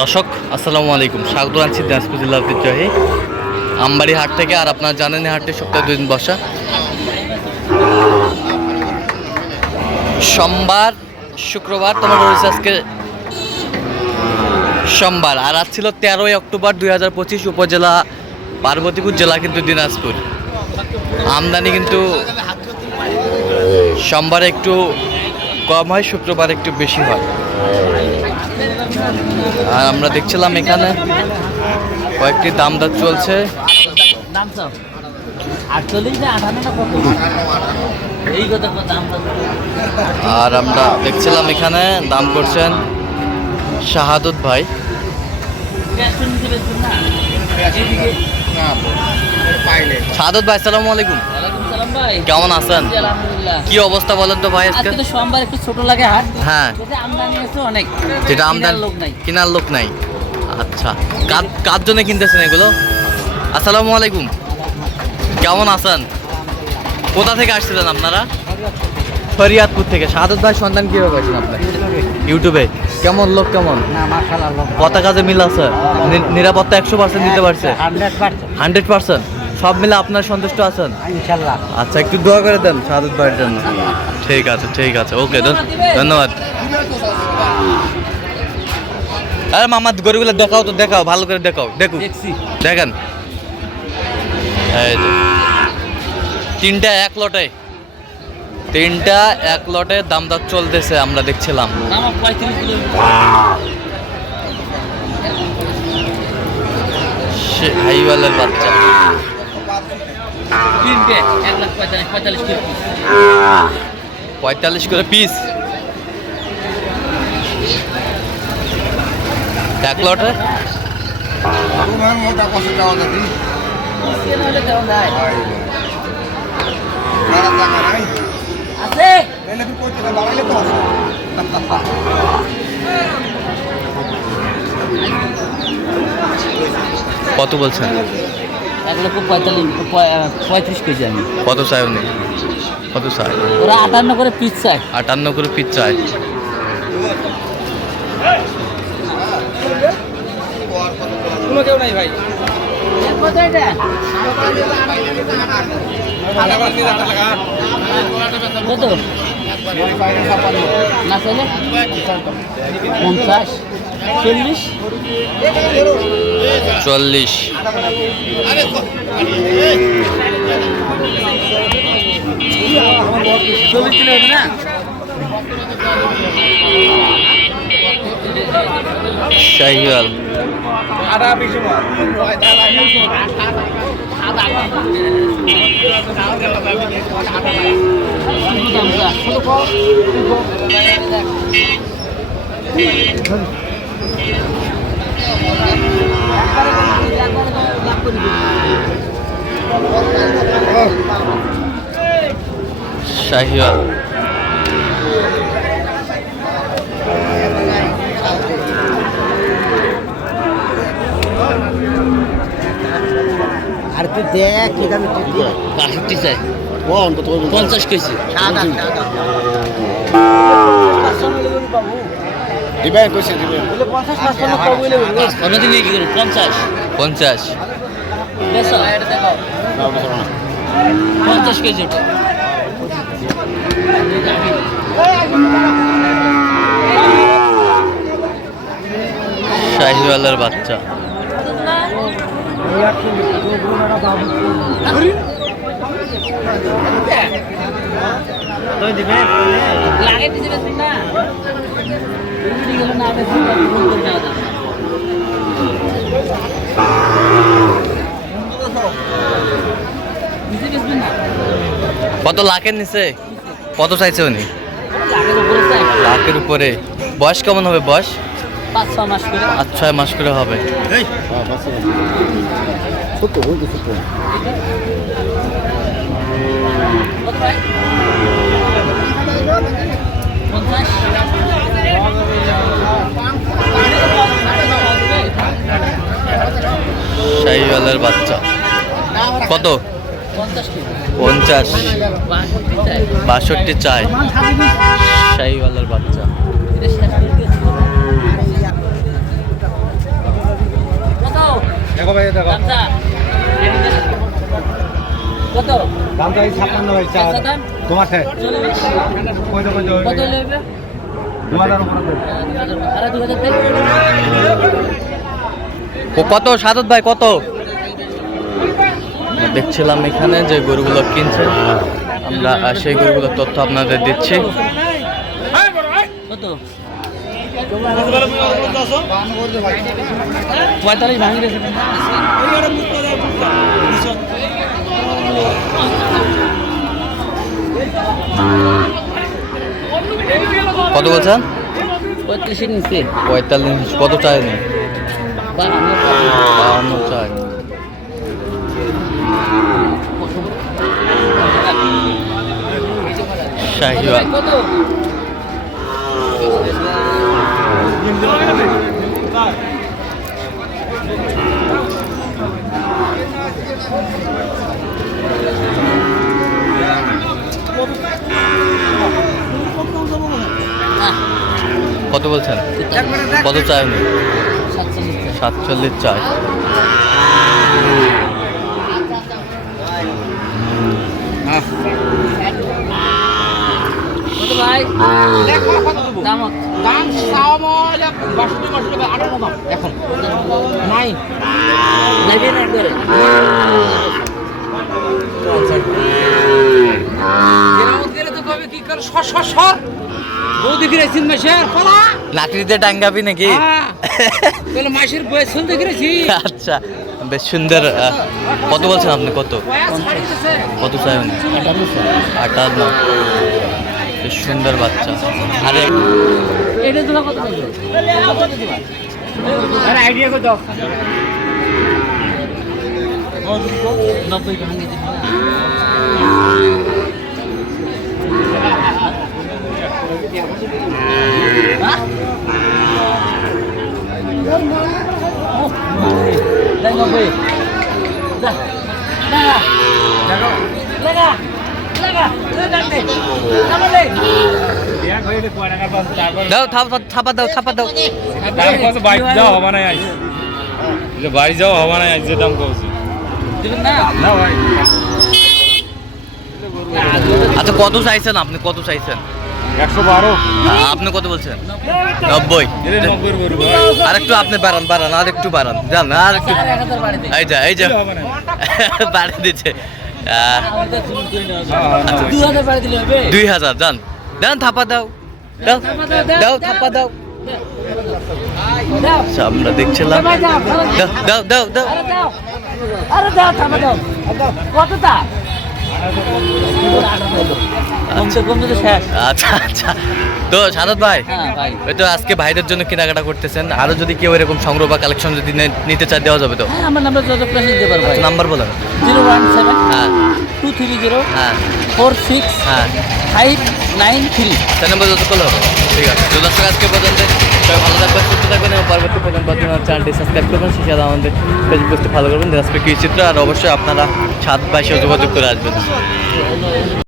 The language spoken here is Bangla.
দর্শক, আসসালামু আলাইকুম। স্বাগত আছি দিনাজপুর জেলা ঐতিহ্যবাহী আমবাড়ি হাট থেকে, আর আপনার জানেন হাটটি সপ্তাহে দুদিন বসা। সোমবার, শুক্রবার, তোমার রয়েছে আজকে সোমবার। আর আজ ছিল তেরোই অক্টোবর দুই হাজার পঁচিশ উপজেলা পার্বতীপুর জেলা, কিন্তু দিনাজপুর। আমদানি কিন্তু সোমবার একটু কম হয়, শুক্রবার একটু বেশি হয়। আর আমরা দেখছিলাম এখানে কয়েকটি দাম দর চলছে দাম চাও আর আমরা দেখছিলাম এখানে দাম করছেন শাহাদুত ভাই। শাহাদুত ভাই আসসালামু আলাইকুম। ওয়ালাইকুম সালাম ভাই। কেমন আছেন? কি অবস্থা বলেন তো ভাই আজকে? তো সোমবার একটু ছোট লাগে হাট। হ্যাঁ। যেটা আমদানি অনেক। যেটা আমদানি লোক নাই। কেনার লোক নাই। আচ্ছা। কার কার জন্য কিনতেছেন এগুলো? আসসালামু আলাইকুম। কেমন আছেন? কোথা থেকে আসছিলেন আপনারা? ফরিয়াদপুর থেকে। শাহাদুত ভাই সন্ধান কীভাবে পাইছেন আপনার ইউটিউবে। কেমন লোক কেমন? না মাশাআল্লাহ কাজে মিল আছে। নিরাপত্তা একশো পার্সেন্ট দিতে পারছে। হান্ড্রেড পার্সেন্ট সব মিলে আপনার সন্তুষ্ট আছেন? ইনশাল্লাহ। আচ্ছা একটু দোয়া করে দেন শাহাদুত ভাইয়ের জন্য। ঠিক আছে ঠিক আছে। ওকে ধন্যবাদ। আরে মামা গরিবগুলো দেখাও তো দেখাও ভালো করে দেখাও। দেখো দেখেন। তিনটা এক লটে। তিনটা এক লটে দাম দর চলতেছে আমরা দেখছিলাম। হাইওয়ালের বাচ্চা। তিনটে এক লাখ পঁয়তাল্লিশ পঁয়তাল্লিশ পঁয়তাল্লিশ করে পিস মোটা দেওয়া যাবে আছে? করতে বাড়াইলে তো কত বলছেন? এক লক্ষ পঁয়তাল্লিশ পঁয়- পঁয়ত্রিশ কেজি আমি। কত চাই উনি? কত চাই? ওরা আটান্ন করে পিস আটান্ন করে পিস চাই কোনো কেউ নাই ভাই কত? না চলে পঞ্চাশ চল্লিশ। চল্লিশ চল্লিশ শাহিওয়াল। আর তুই দেখ কি দামে বাষট্টি চাই। ও পঞ্চাশ কেজি। দিবেন কইছে দিবেন কি করব পঞ্চাশ। পঞ্চাশ। পঞ্চাশ কেজি ওটা। শাহিওয়ালের বাচ্চা। কত লাখের নিচে? কত চাইছে উনি? লাখের উপরে বয়স কেমন হবে? বয়স? পাঁচ মাস করে। ছয় মাস করে হবে। পঞ্চাশ শাহিওয়ালের বাচ্চা। কত? পঞ্চাশ বাষট্টি চাই। শাহিওয়ালের বাচ্চা। করে দিয়েছি। দেখো। কত? দাম তো এই ছাপ্পান্ন ভাই চার। তোমার কই তো কই তো কত দু হাজার উপরে সাদত ভাই কত? দেখছিলাম এখানে যে গরুগুলো কিনছে। আমরা সেই গরুগুলোর তথ্য আপনাদের দিচ্ছি। কত? পঁয়তাল্লিশ ভাঙি গেছে কত বলছেন? পঁয়ত্রিশের নিচে পঁয়তাল্লিশ কত বাহান্ন চাই। শাহিওয়াল। কত কত বলছেন? কত চায়নি সাতচল্লিশ সাতচল্লিশ চাই কত? ভাই দাম। দাম চাওয়া হলে বাষট্টি বাষট্টি টাকা আঠারো দাম এখন নাই নেবে না করে গ্রামত গেলে তো কবে কি করে সর সর সর। বৌদি গিরেছিন মাসের পলা। লাকড়িতে টাঙ্গাবি নাকি? তাহলে মাসের বয়স শুনতে গিরেছি আচ্ছা বেশ সুন্দর কত বলছেন আপনি? কত? কত চাইবেন? আটান্ন। বেশ সুন্দর বাচ্চা। আরে এটা তোলা কত আইডিয়া কই দাও। নব্বই ভাঙে দিবি দাও থাপা থাপা দাও থাপা দাও। দাম কত? বাইক যাও হবে না বাড়ি যাও হবে না আইস যে দাম ভাই আচ্ছা কত চাইছেন আপনি? কত চাইছেন? একশো বারো। আপনি কত বলছেন? নব্বই। আর একটু আপনি বাড়ান বাড়ান আর একটু বাড়ান। যান আর একটু। এই যা এই যা। বাড়িয়ে দিচ্ছে। হ্যাঁ। হ্যাঁ, দুই হাজার যান। দেন থাপা দাও। দাও দাও থাপা দাও। দাও আচ্ছা আমরা দেখছিলাম। দাও, দাও। দাও দাও। দাও দাও আরে দাও আরে দাও থামা দাও। কতটা? আচ্ছা আচ্ছা তো সাদত ভাই হ্যাঁ ভাই। ওই তো আজকে ভাইদের জন্য কেনাকাটা করতেছেন। আরও যদি কেউ এরকম সংগ্রহ বা কালেকশন যদি নিতে চায় দেওয়া যাবে তো? হ্যাঁ আমার নাম্বার করে দিতে পারব নাম্বার বলেন জিরো ওয়ান সেভেন হ্যাঁ। টু থ্রি জিরো হ্যাঁ। ফোর সিক্স হ্যাঁ। Five nine three. তার নাম্বার যত করলে হবে। ঠিক আছে। তো দর্শক আজকে পর্যন্ত সবাই ভালো করবেন, সেই সাথে ফলো করবেন, দিনাজপুর কৃষি আর অবশ্যই আপনারা সাত বাইশে যোগাযোগ করে আসবেন।